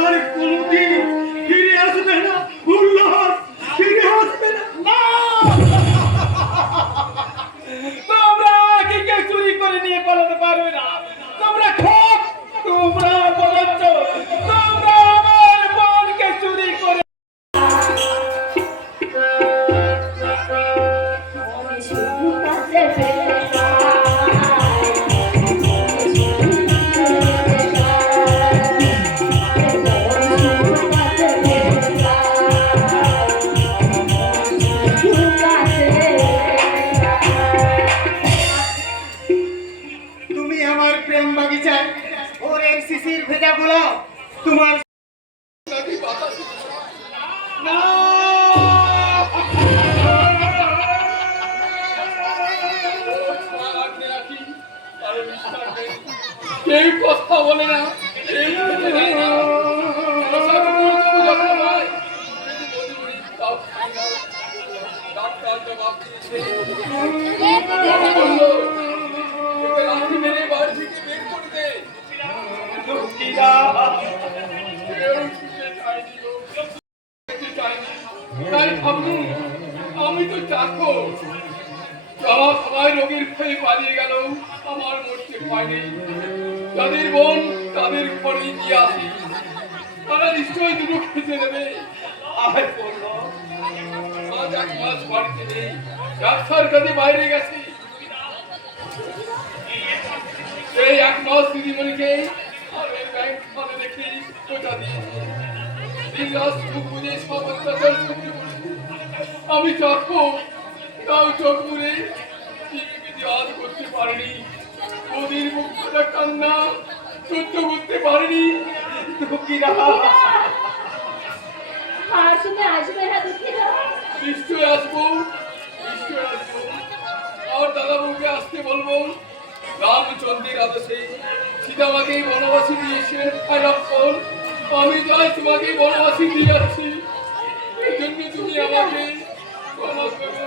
আর কোনদিন ফিরে আসবে না, উল্লাস ফিরে আসবে না। তোমরা আখিকে চুরি করে নিয়ে পালাতে পারবে না। তোমরা খোক, তোমরা বলছ তোমরা আমার বোনকে চুরি করে। তোমার কেউ কথা বলে না। আমি তো চাকর, আমার সবাই রোগীর ভয়ে পালিয়ে গেল, আমার মরতে পায়নি। যাদের বোন তাদের ঘরে গিয়ে আসি, তারা নিশ্চয়ই দুটো খেতে দেবে। আর বলল আজ 1 মাস বাড়িতে নেই, ব্যবসার কাজে বাইরে গেছি। সেই 1 মাস দিদিমণিকে আর ওই ব্যাংক খাতে দেখি ওটা দিয়েছি। দিনরাত মুখ বুঝে সব অত্যাচার সহ্য করেছি। আমি চাকবো তাও চোখ মুড়ে আজ করতে পারিনি। ওদের মুখ খোলা কান্না সহ্য করতে পারিনি। আর তুমি আসবে না দুঃখিতা? নিশ্চয় আসবো, নিশ্চয় আসবো। আর দাদা বউকে আসতে বলবো। রামচন্দ্রের আদেশে সীতামাকেই বনবাসী দিয়েছিলেন রাক্ষণ। আমি যাই তোমাকে বনবাসী দিয়ে যাচ্ছি। এই জন্য তুমি আমাকে ক্ষমা করো।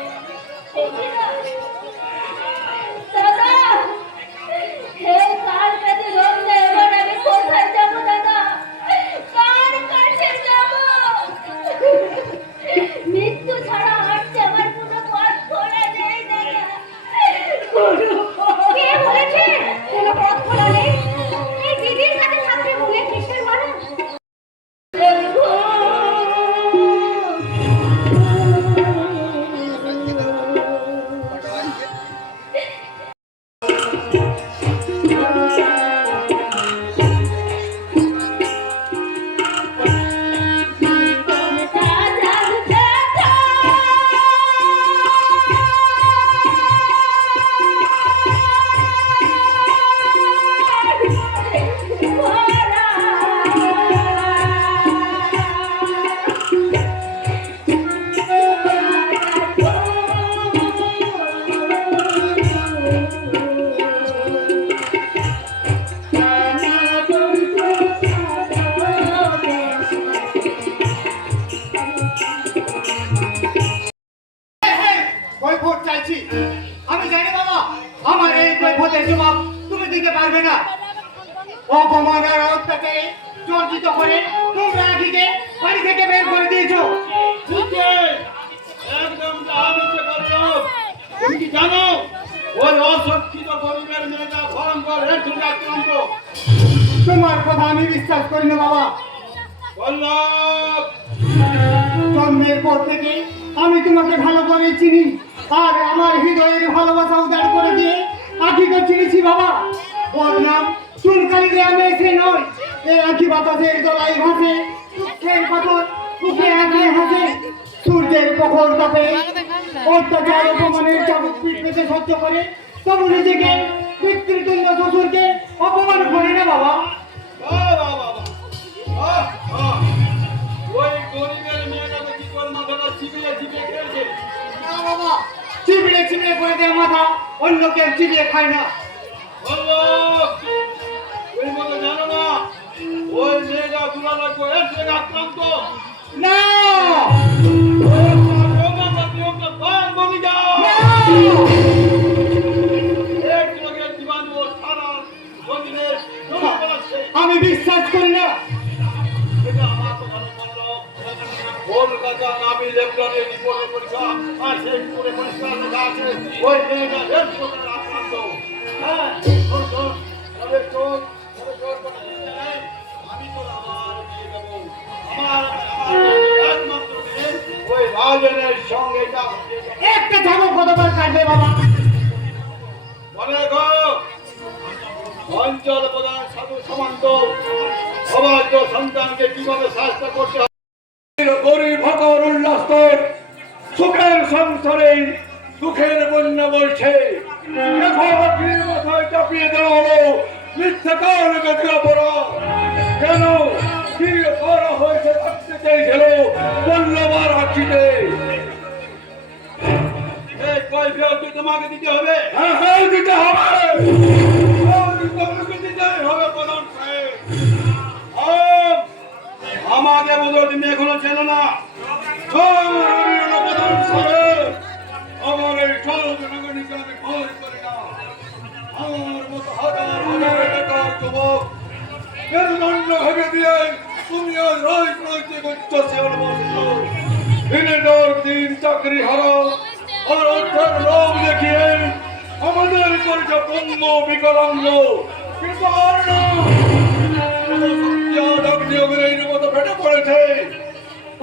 দাদা, হে কার কাছে রোজে এবার আমি কোথায় যাবো দাদা? কার কাছে যাবো? মৃত্যু ছাড়া হাঁটতে আমার কোনো পথ খোলা নেই দাদা। কে বলেছে কোনো পথ খোলা নেই? এই দিদির কাছে থাকতে মনে কিসের মানে? আমি জানি বাবা, আমার এই কৈফতের জবাব তুমি দিতে পারবে না। অপমান আর অত্যাচারে জর্জিত করে তোমরা আখিকে বাড়ি থেকে বের করে দিয়েছো। একদম তুমি কি জানো ওই অশিক্ষিত গরিবের মেয়েটা ভয়ঙ্কর হেডসুট আক্রান্ত? তোমার কথা আমি বিশ্বাস করি না বাবা। বল্লভ, জন্মের পর থেকে আমি তোমাকে ভালো করে চিনি, আর আমার হৃদয়ের ভালোবাসা উদার করে দিয়ে আখিকে চিনেছি বাবা। বদনাম চুনকালি গ্রামে এসে নয়, এই আখি বাতাসের দোলাই ভাসে, দুঃখের পাথর বুকে আঁকড়ে হাসে। সূর্যের প্রখর তাপে অত্যাচার অপমানের চাবুক পিঠ পেতে সহ্য করে, তবু নিজেকে পিতৃতুল্য শ্বশুরকে অপমান করে না বাবা। ওই গরিবের মেয়েটাকে কি করে মাথাটা চিবিয়ে চিবিয়ে খেয়েছে? না বাবা, চিবিড়ে চিবিড়ে করে দেয় মাথা, অন্য কেউ চিবিয়ে খায় না। বল্লভ, তুমি বলে জানো না ওই মেয়েটা দুলালা গোয়ের থেকে আক্রান্ত। না আমি বিশ্বাস করি না। কলকাতা নামি লেফটেন্যান্টের রিপোর্টের পরীক্ষা আর সেই রিপোর্টে পরিষ্কার লেখা আছে ওই মেয়েটা হেড কোয়ার্টারে আক্রান্ত। হ্যাঁ, শোন, শোন, তবে শোন, আমি তো আমার বিয়ে দেবো। আমার একমাত্র মেয়ে ওই রাজনের সঙ্গে এটা একটা ঝামক কতবার কাটবে বাবা? মনে রাখো, অঞ্চল প্রধান সাধু সামন্ত অবাধ্য সন্তানকে কিভাবে শাস্তি করতে হবে। গরিব ভকর উল্লাস সুখের সংসারে সুখের বন্যা বলছে। মাথায় চাপিয়ে দেওয়া হলো মিথ্যে কারণে পড়া। কেন কি করা হয়েছে রাখতে চাইছিল বল্লভার আখিতে। এই কৈফিয়ত তোমাকে দিতে হবে। হ্যাঁ হ্যাঁ দিতে হবে, তোমাকে দিতেই হবে প্রধান সাহেব। আমাকে বলো তুমি এখনো চেনো না। প্রধান সাহেব, আমার এই সব নাগরিককে আমি ভয় করি না। আমার মতো হাজার হাজার বেকার যুবক মেরুদণ্ড ভেঙে দিয়ে তুমি আর রাজনৈতিক উচ্চশিক্ষার বন্ধ দিনের পর দিন চাকরি হারাও আর অর্থের লোভ দেখিয়ে আমাদের করেছে পঙ্গ বিকলাঙ্গ। কিন্তু আর না, অগ্নির মতো ফেটে পড়েছে।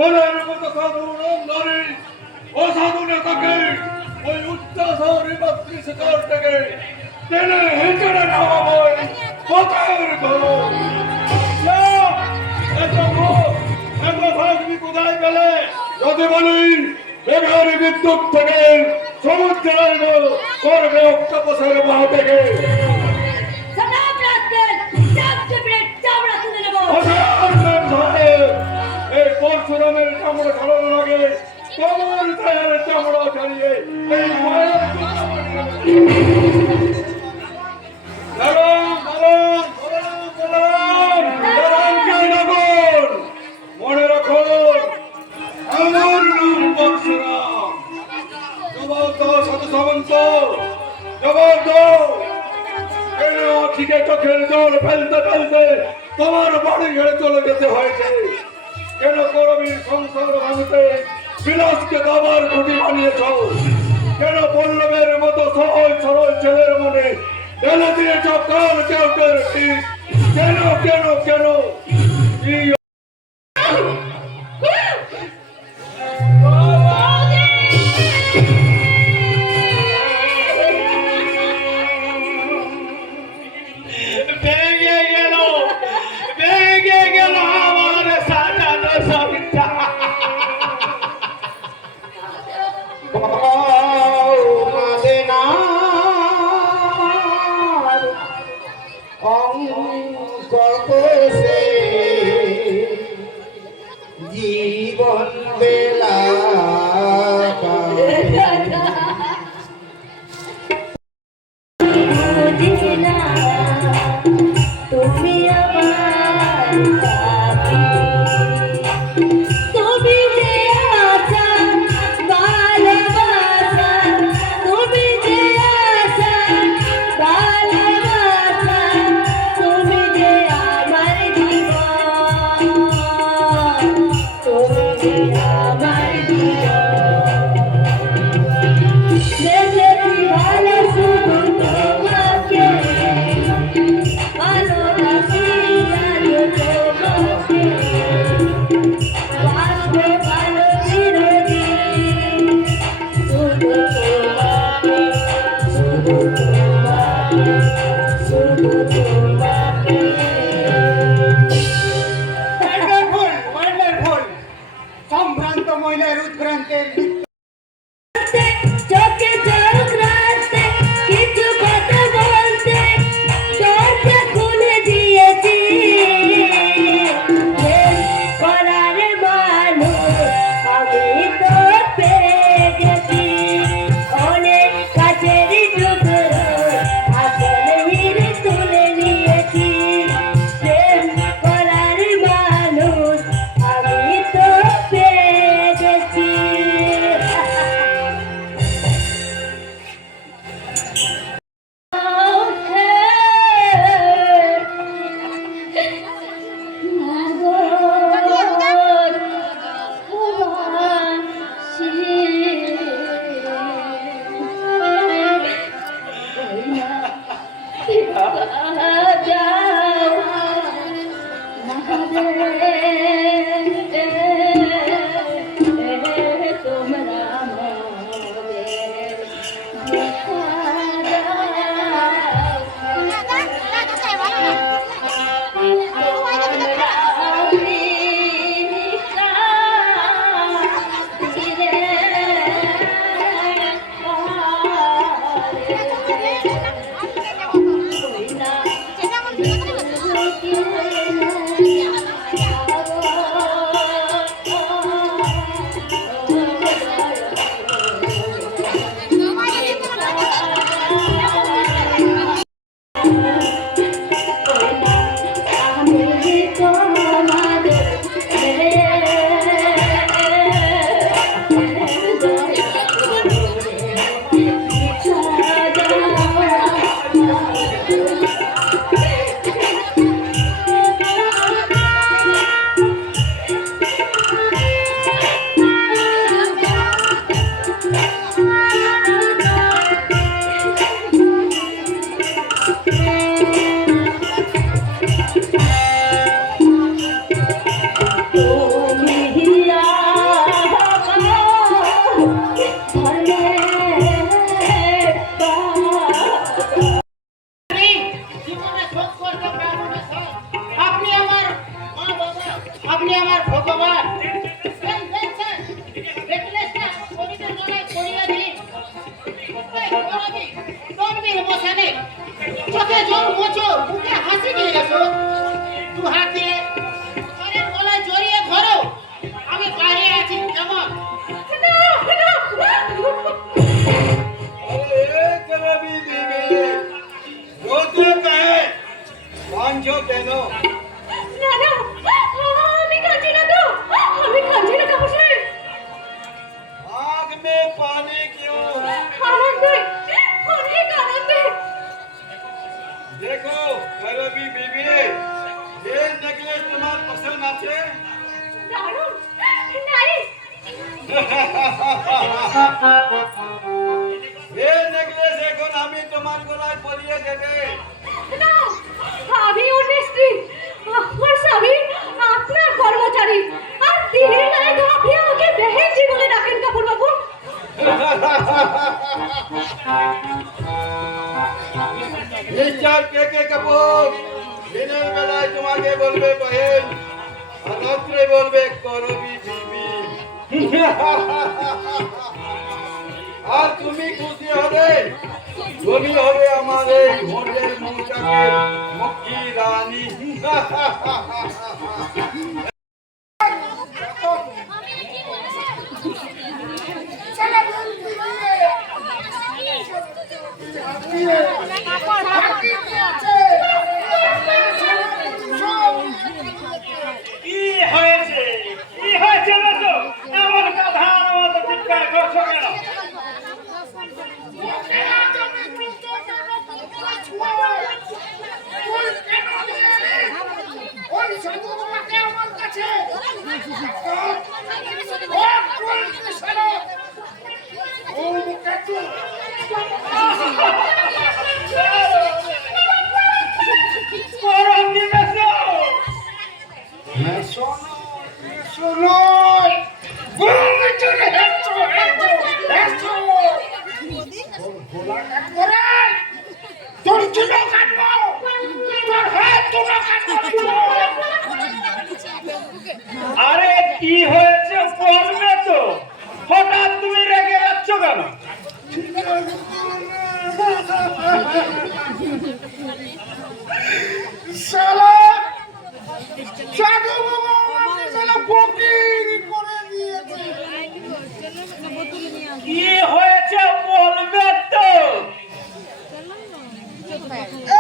ওদের মতো সাধু নারী অসাধু নেতাকে ওই উচ্চাসরি মাতৃ শিকার থেকে টেনে হেঁচড়ে নেওয়া হয় পথের ঘর। তুমি কোথায় পেলে? যদি বলি বেকারি বিদ্যুৎ থেকে সমুদ্রের করবে অক্টোপাসের মাহ থেকে এই পরশুরামের চামড়া ছাড়ানোর আগে তোমার দেহের চামড়া ছাড়িয়ে এই মায়ের মনে রাখো, আমার নাম পরশুরাম। জবাব দাও সাধু সামন্ত, জবাব দাও। কেন আখিকে চোখের জল ফেলতে ফেলতে তোমার বাড়ি ঘরে চলে যেতে হয়েছে? কেন করবীর সংসার ভাঙতে বিলাসকে দাবার খুঁটি বানিয়েছ? কেন পল্লবের মতো সহজ সরল ছেলের মনে ঢেলে দিয়েছ কাল কেউ কেন কেন কেন কি জীবন বেলা তুমি আমার তুমি যে আশা ভালোবাসা, তুমি যে আশা ভালোবাসা, তুমি যে আমার জীবন, তুমি যে আমার জীবন। দেখেছি ভালো শুধু তোমাকে, ভালোবাসি আরো তোমাকে, বাসবো ভালো চিরদিন শুধু তোমাকে, শুধু তোমাকে, শুধু তোমাকে। সম্ভ্রান্ত মহিলার উদ্ভ্রান্তের চোখে চোখ রাখতে কিছু কথা বলতে দরজা খুলে দিয়েছি, করার মানুষ আমি তো পেয়ে গেছি। ওর আপনি আমার ভগবান। নেকলেসটা শরীরের গলায় পরিয়ে দিন। তনবীর বসানে চোখে জল মোচো, মুখে হাসি নিয়ে এসো। দু হাত দিয়ে শরীরের গলায় জড়িয়ে ধরো। আমি বাইরে আছি, কেমন? देखो करबी बीबी, ये नेकलेस तुम्हार पसंद আছে? দারুণ, নাইস। ये नेकलेस এখন আমি তোমার গলায় পরিয়ে দেবে। না, আমি ওর স্ত্রী, আমার স্বামী আপনার কর্মচারী, আর দিনের বেলায় তো আপনি আমাকে বেহেনজি বলে ডাকেন কাপুর বাবু। মিস্টার কে কাপুর, দিনের বেলায় তোমাকে বলবে বহেন, আর রাত্রে বলবে করবি বিবি। আর তুমি খুশি হবে, তুমি হবে আমার এই হোটেল মৌচাকের মুখী রানী। কি হয়েছে? কি হয়েছে না তো? এমন গাধার মতো চিৎকার করছো কেন? করো কি বেশো? আরে কি হয়েছে বলবে তো? হঠাৎ তুমি রেগে যাচ্ছ কেন? শালা সাধু বাবা আমাকে শালা ফকির করে দিয়েছে। কি হয়েছে বলবে তো?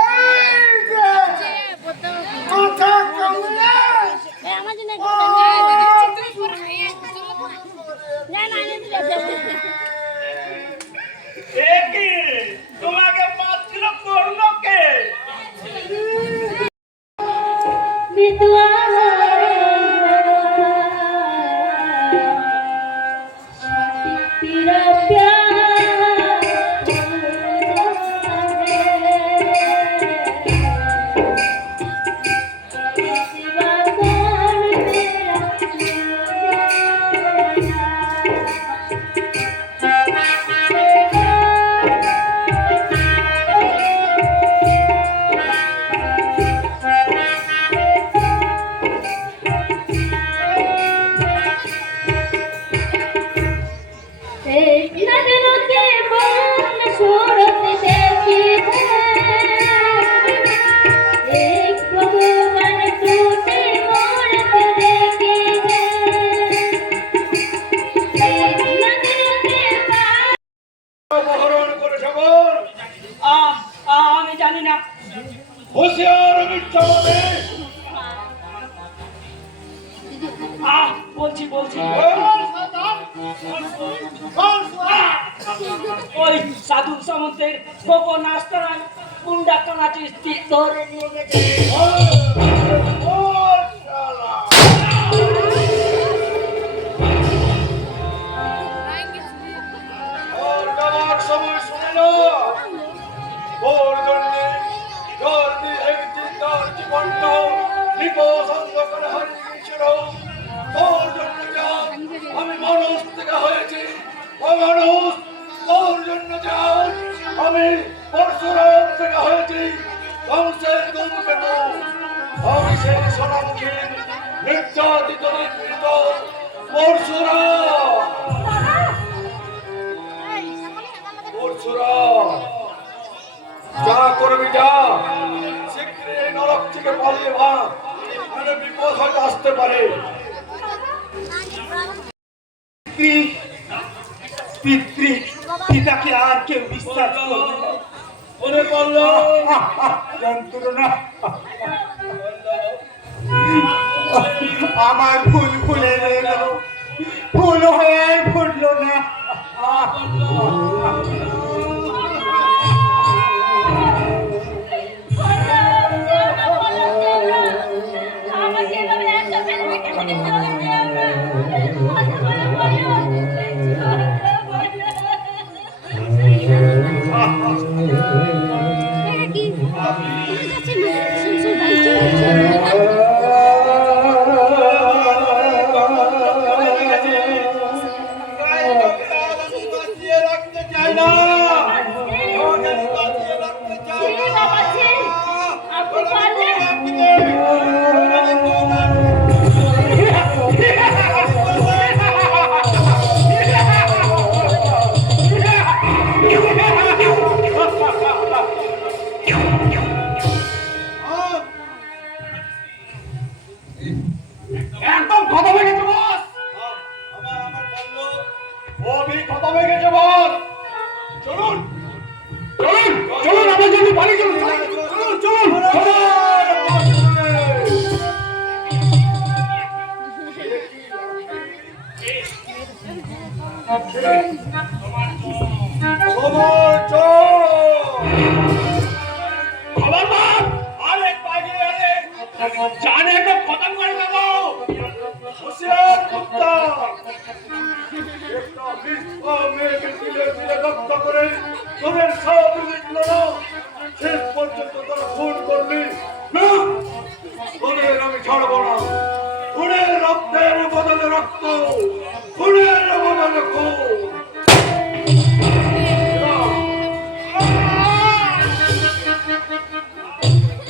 এই যে কথা কমলে এ কি? তোমার জানি না। হুঁশিয়ার মিথ্যা বলে বলছি ওই সাধু সামন্তের গোপন আস্তানায় গুন্ডা কানাচি ধরে নিয়ে গেছে। আর যাওয়ার সময় শুনে না ওর জন্যে জলদি একটি তার জীবনটা বিপদ অন্ধকারে হারিয়ে গিয়েছিল। তোর জন্য যা আমি মানুষ থেকে হয়েছি অমানুষ, তোর জন্য যা আমি পরশুরাম থেকে হয়েছি ধ্বংসের ধূমকেত। আমি সেই সোনামুখী নির্যাতিত নিপীড়িত পরশুরাম। পরশুরাম যা করবি যা, শীঘ্রই এই নরক থেকে পালিয়ে ভাগ, মানে বিপদ হয়তো আসতে পারে। পিতাকে আর কেউ বিশ্বাস করবে না। মনে পড়লো যন্ত্রণা আমার ভুল ভুলে রয়ে গেল, ভুল হয়ে ফুটলো না। আমাকে এভাবে একটা ফেলে রেখে চলে রাখতে চাই না, রাখতে চাই না। আপনি পারলেন একদম খতম হয়ে গেছে বস। আমার বললো অভি খতম হয়ে গেছে বস। চলুন চলুন চলুন, আমার জন্য বাড়ি চলুন, চলুন চলুন সময় চল। আমার বাপ আরেক পাগি আরে জানে একটা খতম করে দেবো। হুঁশিয়ার কুত্তা, একটা বিশ্ব মেয়েকে দিলে দিলে রক্ত করে তোদের সব মিটল না, শেষ পর্যন্ত তোরা খুন করলি না। তোদের আমি ছাড়বো না। খুনের রক্তের বদলে রক্ত, খুনের বদলে খুন।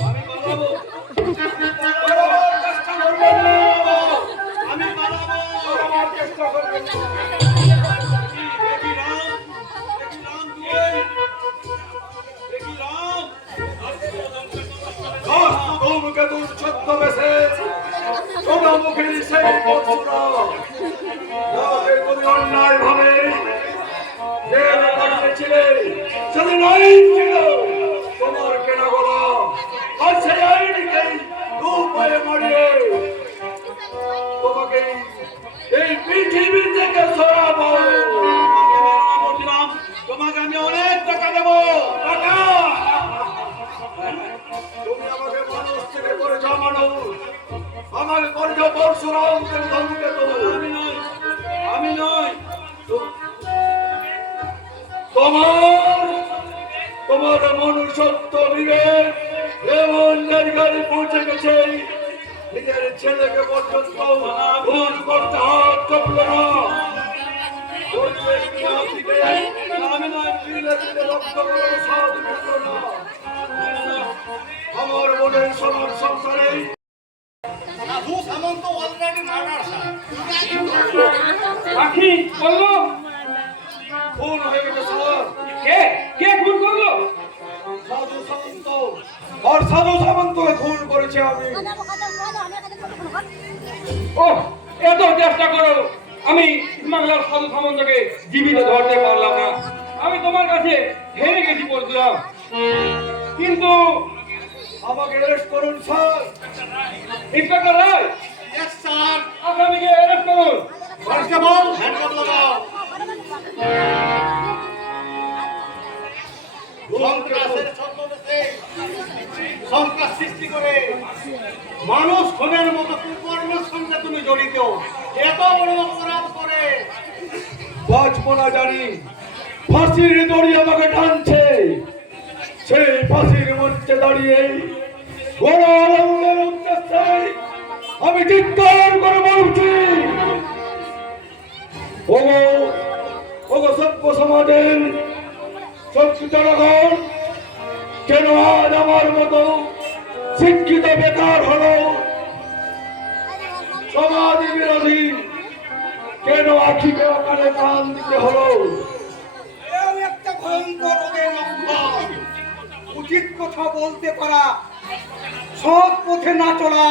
আমি পালাবো, পালাবার চেষ্টা করবেন না। আমি পালাবো, পালাবার চেষ্টা করবেন না। দেখি রাম, দেখি রাম দেখি রাম। ধূমকেতুর ছদ্মবেশে সোনামুখীর সেই পরশুরাম, যাকে তুমি অন্যায়ভাবে জেলে পাঠিয়েছিলে, সেদিন আইন ছিল তোমার কেনা গলা, আর সেই আইনকেই দুপায়ে মারিয়ে তোমাকে এই পৃথিবী থেকে সরাবো। তোমাকে আমি অনেক টাকা দেবো। টাকা তুমি আমাকে মানুষ থেকে করেছ মানুষ, আমাকে করেছ পরশুরাম ধূমকেতু। আমি নয় তোমার মনুষ্যত্ব বিবেক এমন জায়গায় পৌঁছে গেছে, নিজের ছেলেকে পর্যন্ত খুন করতে হাত কাঁপল না। আমি নয় দিলে দিলে রক্ত করে সাধ করল না। আমার বোনের সমাজ সংসারে পাখি বললো খুন হয়ে গেছে স্যার। কে খুন করলো? সাধু সামন্ত, আর সাধু সামন্তকে খুন করেছে আমি। ও এত চেষ্টা করো, আমি বাংলার সাধু সামন্তকে জীবিত ধরতে পারলাম না। আমি তোমার কাছে হেরে গেছি বলছিলাম। কিন্তু আমাকে অ্যারেস্ট করুন স্যার। ইন্সপেক্টর রায়, ইয়েস স্যার। আসামিকে অ্যারেস্ট করুন। কনস্টেবল হ্যান্ডকাপ লাগাও। সন্ত্রাসের ছদ্মবেশে সন্ত্রাস সৃষ্টি করে মানুষ খুনের মতো কুকর্মের সঙ্গে তুমি জড়িত, এত বড় অপরাধ করে বাঁচবো না জানি, ফাঁসির দড়ি আমাকে টানছে। সেই ফাঁসির মঞ্চে দাঁড়িয়ে বড় আনন্দের উদ্দেশ্যে আমি চিৎকার করে বলছি, ওগো ওগো সভ্য সমাজের শত্রু জনগণ, কেন আজ আমার মতো শিক্ষিত বেকার হলো, সমাজ বিরোধী কেন আখিকে ওখানে প্রাণ দিতে হলো? এও একটা ভয়ঙ্কর ওদের লক্ষণ। উচিত কথা বলতে পারা, সৎ পথে না চলা,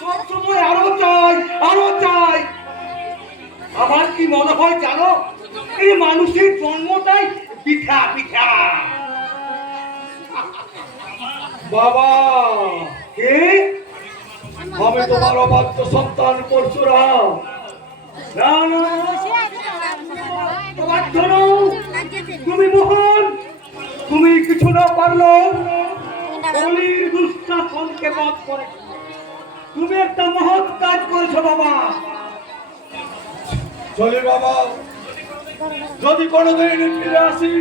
সব সময় আরো চাই আরো চাই। আমার কি মনে হয় জানো, এই মানুষের জন্মটাই পিঠা পিঠা। বাবা, কে? আমি তোমার অবাধ্য সন্তান পরশুরাম। না না, বাধ্য নও। তুমি মহান, তুমি কিছু না পারলো কলির দুঃশাসনকে বধ করে তুমি একটা মহৎ কাজ করেছো বাবা। চলে বাবা, যদি কোনোদিন ফিরে আসি